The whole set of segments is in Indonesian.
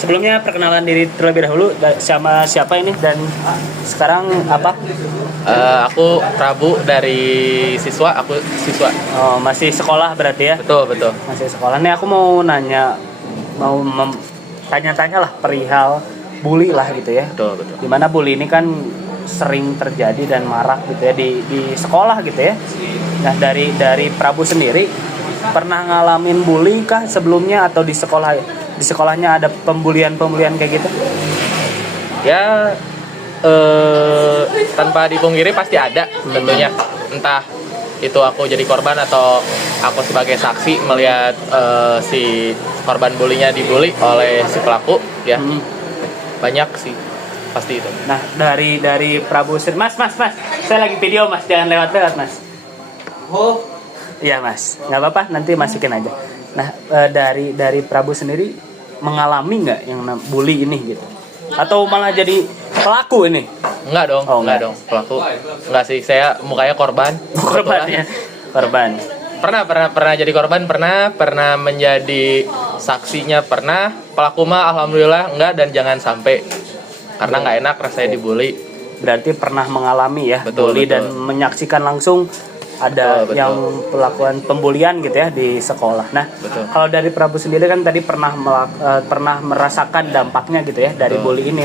Sebelumnya perkenalan diri terlebih dahulu sama siapa ini dan sekarang apa? Aku Prabu dari siswa, aku siswa. Oh, masih sekolah berarti ya? Betul, betul. Masih sekolah. Nih aku mau nanya, tanya-tanya lah perihal bully lah gitu ya. Betul, betul. Dimana bully ini kan sering terjadi dan marak gitu ya di sekolah gitu ya. Nah dari Prabu sendiri pernah ngalamin bully kah sebelumnya atau di sekolahnya ada pembulian kayak gitu? Ya, tanpa dipungkiri pasti ada tentunya. Entah itu aku jadi korban atau aku sebagai saksi melihat si korban bulinya dibully oleh si pelaku ya. Banyak sih pasti itu. Nah dari Prabu Mas saya lagi video Mas, jangan lewat Mas. Oh iya Mas, nggak apa-apa, nanti masukin aja. Nah dari Prabu sendiri mengalami nggak yang bully ini gitu, atau malah jadi pelaku ini? Enggak dong, enggak dong, pelaku. Enggak sih, saya mukanya korban. Korban ya, korban. Pernah jadi korban, pernah menjadi saksinya, pernah. Pelaku mah alhamdulillah enggak, dan jangan sampai, karena nggak enak rasanya dibully. Berarti pernah mengalami ya, betul, bully betul. Dan menyaksikan langsung ada betul. Yang pelakuan pembulian gitu ya di sekolah. Nah, betul. Kalau dari Prabu sendiri kan tadi pernah merasakan dampaknya gitu ya dari bully ini,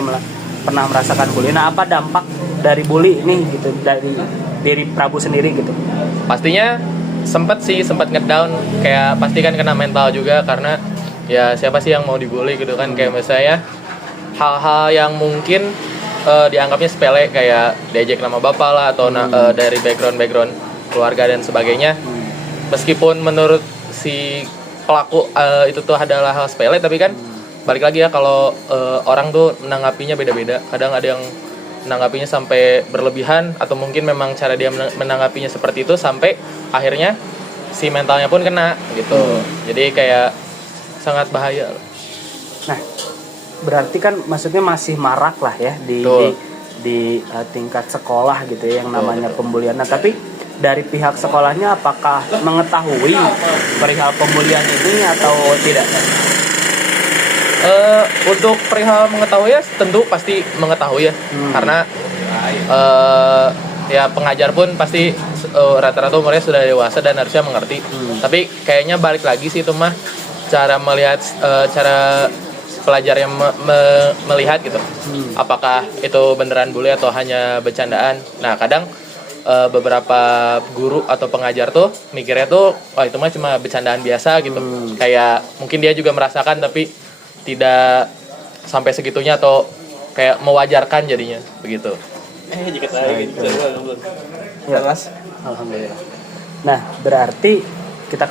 pernah merasakan bully. Nah, apa dampak dari bully ini gitu dari Prabu sendiri gitu? Pastinya sempat ngedown, kayak pasti kan kena mental juga, karena ya siapa sih yang mau dibully gitu kan. Kayak misalnya hal-hal yang mungkin dianggapnya sepele, kayak diejek nama bapak lah, atau dari background keluarga dan sebagainya. Meskipun menurut si pelaku itu tuh adalah hal sepele, tapi kan balik lagi ya, kalau orang tuh menanggapinya beda-beda. Kadang ada yang menanggapinya sampai berlebihan, atau mungkin memang cara dia menanggapinya seperti itu sampai akhirnya si mentalnya pun kena gitu. Jadi kayak sangat bahaya. Nah, berarti kan maksudnya masih marak lah ya di tingkat sekolah gitu ya yang namanya pembulian. Nah, tapi dari pihak sekolahnya apakah mengetahui perihal pembulian ini atau tidak? Untuk perihal mengetahui ya tentu pasti mengetahui ya, karena ya pengajar pun pasti rata-rata umurnya sudah dewasa dan harusnya mengerti. Tapi kayaknya balik lagi sih itu mah cara melihat, cara pelajar yang melihat gitu, apakah itu beneran bully atau hanya bercandaan. Nah, kadang beberapa guru atau pengajar tuh mikirnya tuh, oh itu mah cuma bercandaan biasa gitu. Kayak mungkin dia juga merasakan tapi tidak sampai segitunya, atau kayak mewajarkan jadinya begitu. Ya Mas, alhamdulillah. Nah, berarti kita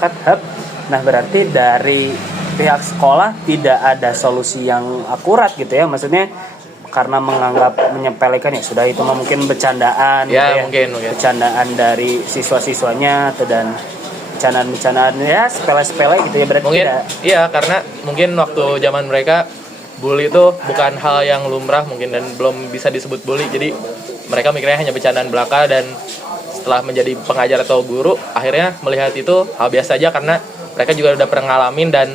berarti dari pihak sekolah tidak ada solusi yang akurat gitu ya, maksudnya karena menganggap menyepelekan ya sudah, itu mah mungkin bercandaan ya, gitu ya. Mungkin bercandaan dari siswa-siswanya atau dan bercandaan ya sepele-sepele gitu ya, berarti mungkin tidak. Iya, karena mungkin waktu zaman mereka bully itu bukan hal yang lumrah mungkin, dan belum bisa disebut bully, jadi mereka mikirnya hanya bercandaan belaka, dan setelah menjadi pengajar atau guru akhirnya melihat itu hal biasa aja, karena mereka juga udah pernah ngalamin dan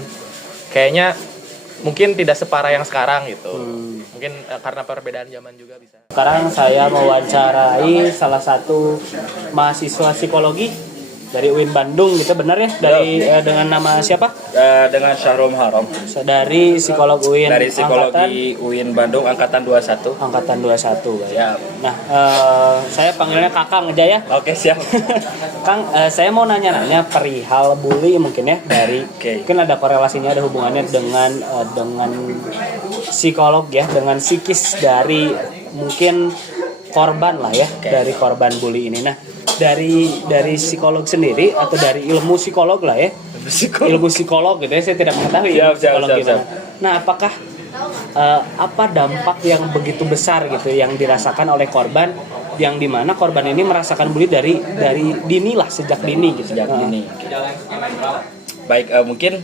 kayaknya mungkin tidak separah yang sekarang gitu. Mungkin karena perbedaan zaman juga bisa. Sekarang saya mewawancarai salah satu mahasiswa psikologi dari UIN Bandung gitu, benar ya? Dengan nama siapa? Dengan Syahrul Haram. Dari psikolog UIN. Dari psikologi UIN Bandung angkatan 21. Angkatan 21 ya. Nah, saya panggilnya Kakang aja ya. Oke, siap. Kang, saya mau nanya-nanya perihal bully mungkin ya, dari mungkin ada korelasinya, ada hubungannya dengan psikolog ya, dengan psikis dari mungkin korban lah ya, dari korban bully ini. Nah, dari psikolog sendiri atau dari ilmu psikolog lah ya, ilmu psikolog gitu ya, saya tidak mengetahui psikolog gimana. Nah, apakah apa dampak yang begitu besar gitu yang dirasakan oleh korban, yang dimana korban ini merasakan bully dari dini lah, sejak dini gitu. Sejak dini. Baik, mungkin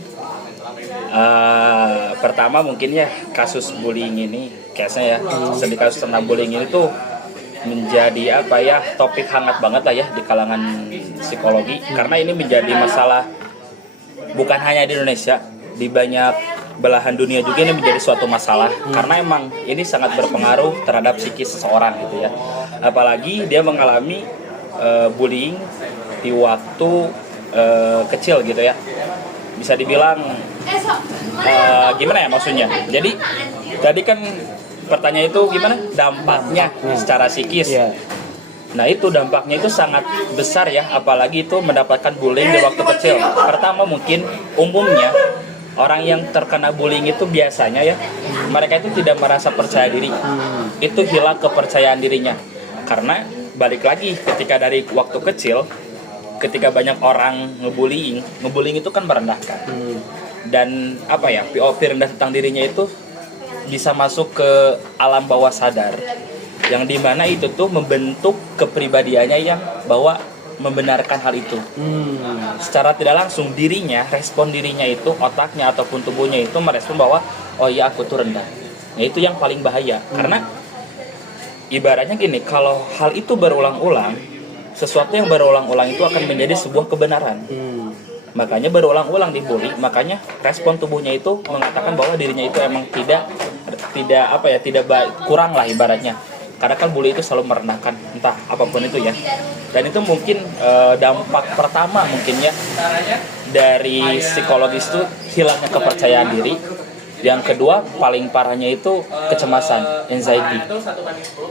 pertama mungkin ya kasus bullying ini, case-nya ya, sedih kasus tentang bullying ini tuh menjadi topik hangat banget lah ya di kalangan psikologi, karena ini menjadi masalah bukan hanya di Indonesia, di banyak belahan dunia juga ini menjadi suatu masalah karena emang ini sangat berpengaruh terhadap psikis seseorang gitu ya. Apalagi dia mengalami bullying di waktu kecil gitu ya. Bisa dibilang gimana ya maksudnya? Jadi tadi kan pertanyaan itu gimana? Dampaknya secara psikis. Iya. Nah itu dampaknya itu sangat besar ya, apalagi itu mendapatkan bullying di waktu kecil. Pertama mungkin umumnya orang yang terkena bullying itu biasanya ya mereka itu tidak merasa percaya diri. Itu hilang kepercayaan dirinya. Karena balik lagi ketika dari waktu kecil, ketika banyak orang ngebullying itu kan merendahkan. Dan apa ya, POV rendah tentang dirinya itu bisa masuk ke alam bawah sadar, yang dimana itu tuh membentuk kepribadiannya yang bahwa membenarkan hal itu. Secara tidak langsung respon dirinya itu, otaknya ataupun tubuhnya itu merespon bahwa oh iya aku tuh rendah. Nah itu yang paling bahaya. Karena ibaratnya gini, kalau hal itu berulang-ulang, sesuatu yang berulang-ulang itu akan menjadi sebuah kebenaran. Makanya berulang-ulang dibully, makanya respon tubuhnya itu mengatakan bahwa dirinya itu emang tidak baik, kurang lah ibaratnya. Karena kan bully itu selalu merendahkan entah apapun itu ya. Dan itu mungkin dampak pertama mungkin ya dari psikologis itu hilangnya kepercayaan diri. Yang kedua paling parahnya itu kecemasan, anxiety.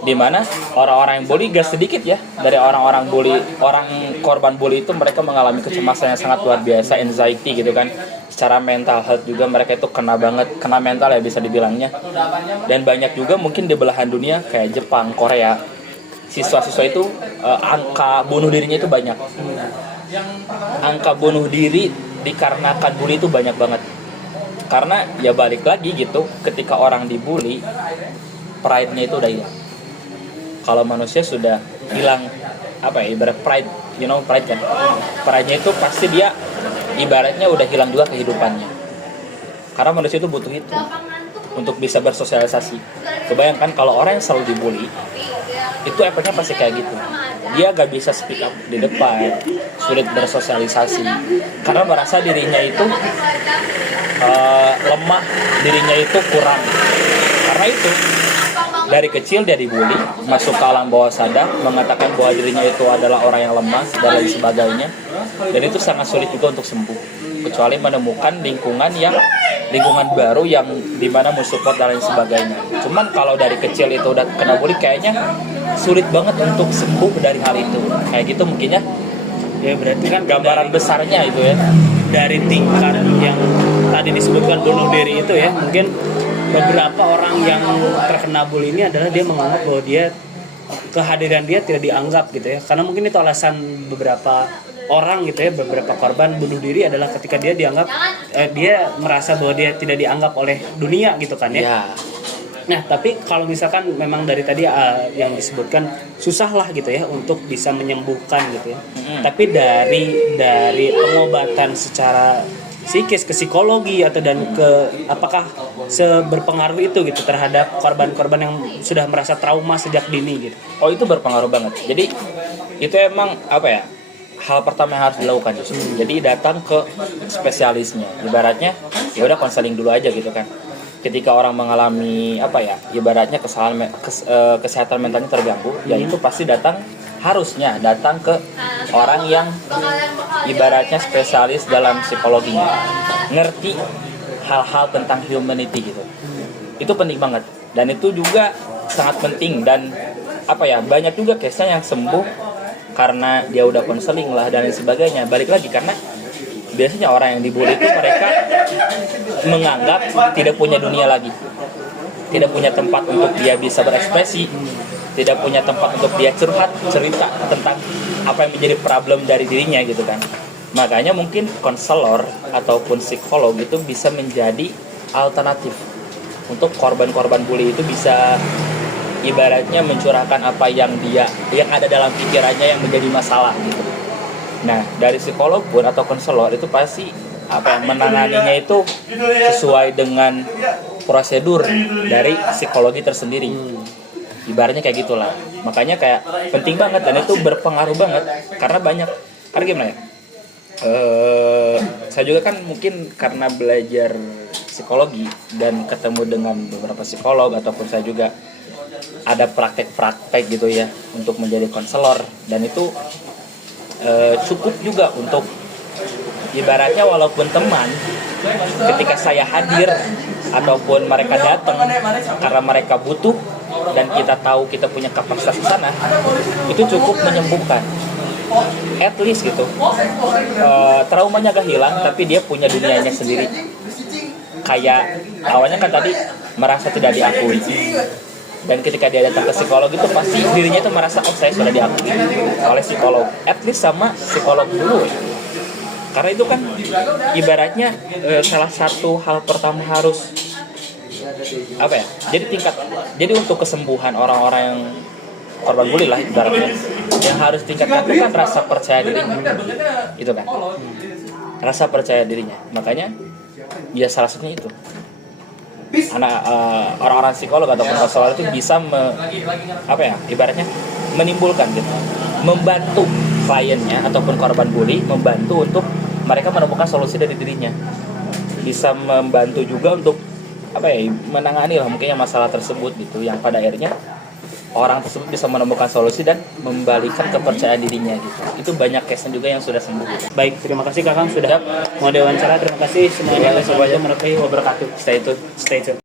Dimana orang-orang yang bully gak sedikit ya, dari orang korban bully itu mereka mengalami kecemasan yang sangat luar biasa, anxiety gitu kan. Secara mental health juga mereka itu kena mental ya bisa dibilangnya. Dan banyak juga mungkin di belahan dunia kayak Jepang, Korea, siswa-siswa itu angka bunuh dirinya itu banyak. Angka bunuh diri dikarenakan bully itu banyak banget. Karena ya balik lagi gitu, ketika orang dibully, pride-nya itu udah hilang. Kalau manusia sudah hilang ibarat pride, pride kan. Pride-nya itu pasti dia ibaratnya udah hilang juga kehidupannya. Karena manusia itu butuh itu untuk bisa bersosialisasi. Kebayangkan kalau orang yang selalu dibully, itu efeknya pasti kayak gitu. Dia gak bisa speak up di depan, sulit bersosialisasi, karena merasa dirinya itu lemah, dirinya itu kurang. Karena itu dari kecil dia dibully, masuk ke alam bawah sadar, mengatakan bahwa dirinya itu adalah orang yang lemah dan lain sebagainya. Dan itu sangat sulit juga untuk sembuh, kecuali menemukan lingkungan baru yang dimana mau support dan lain sebagainya. Cuman kalau dari kecil itu udah kena bully, kayaknya sulit banget untuk sembuh dari hal itu. Kayak gitu mungkin ya. Ya berarti kan Gambaran besarnya itu ya. Dari tingkat yang tadi disebutkan bunuh diri itu ya, mungkin beberapa orang yang terkena bully ini adalah dia menganggap bahwa kehadiran dia tidak dianggap gitu ya. Karena mungkin itu alasan beberapa orang gitu ya, beberapa korban bunuh diri adalah ketika dia dianggap dia merasa bahwa dia tidak dianggap oleh dunia gitu kan ya. Nah tapi kalau misalkan memang dari tadi yang disebutkan susah lah gitu ya untuk bisa menyembuhkan gitu ya. Tapi dari pengobatan secara psikis ke psikologi atau apakah seberpengaruh itu gitu terhadap korban-korban yang sudah merasa trauma sejak dini gitu? Oh itu berpengaruh banget. Jadi itu emang hal pertama yang harus dilakukan justru. Jadi datang ke spesialisnya. Ibaratnya ya udah konseling dulu aja gitu kan. Ketika orang mengalami ibaratnya kesehatan mentalnya terganggu, ya itu pasti harusnya datang ke orang yang ibaratnya spesialis dalam psikologinya, ngerti hal-hal tentang humanity gitu. Itu penting banget, dan itu juga sangat penting. Dan banyak juga case-nya yang sembuh karena dia udah konseling lah dan lain sebagainya. Balik lagi karena biasanya orang yang dibully itu mereka menganggap tidak punya dunia lagi, tidak punya tempat untuk dia bisa berekspresi, tidak punya tempat untuk dia cerita tentang apa yang menjadi problem dari dirinya gitu kan. Makanya mungkin konselor ataupun psikolog itu bisa menjadi alternatif untuk korban-korban bully itu, bisa ibaratnya mencurahkan apa yang ada dalam pikirannya yang menjadi masalah gitu. Nah, dari psikolog pun atau konselor itu pasti menanganinya itu sesuai dengan prosedur dari psikologi tersendiri. Ibaratnya kayak gitulah. Makanya kayak penting banget, dan itu berpengaruh banget karena gimana ya? Saya juga kan mungkin karena belajar psikologi dan ketemu dengan beberapa psikolog, ataupun saya juga ada praktek-praktek gitu ya untuk menjadi konselor, dan itu cukup juga untuk ibaratnya walaupun teman, ketika saya hadir ataupun mereka datang karena mereka butuh dan kita tahu kita punya kapasitas di sana, itu cukup menyembuhkan. At least gitu, traumanya gak hilang, tapi dia punya dunianya sendiri. Kayak awalnya kan tadi merasa tidak diakui, dan ketika dia datang ke psikolog itu pasti dirinya itu merasa, oh saya sudah diakui oleh psikolog. At least sama psikolog dulu, karena itu kan ibaratnya salah satu hal pertama harus apa ya, jadi untuk kesembuhan orang-orang yang korban bully lah ibaratnya, yang harus tingkatkan itu kan rasa percaya dirinya, itu kan rasa percaya dirinya. Makanya ya salah satunya itu orang-orang psikolog atau konselor itu bisa ibaratnya menimbulkan gitu, membantu kliennya ataupun korban bully, membantu untuk mereka menemukan solusi dari dirinya, bisa membantu juga untuk menangani lah mungkinnya masalah tersebut gitu, yang pada akhirnya orang tersebut bisa menemukan solusi dan membalikan kepercayaan dirinya gitu. Itu banyak case juga yang sudah sembuh gitu. Baik, terima kasih Kakang sudah mau diwawancara. Terima kasih semuanya. Wassalamualaikum warahmatullahi wabarakatuh. Stay tune.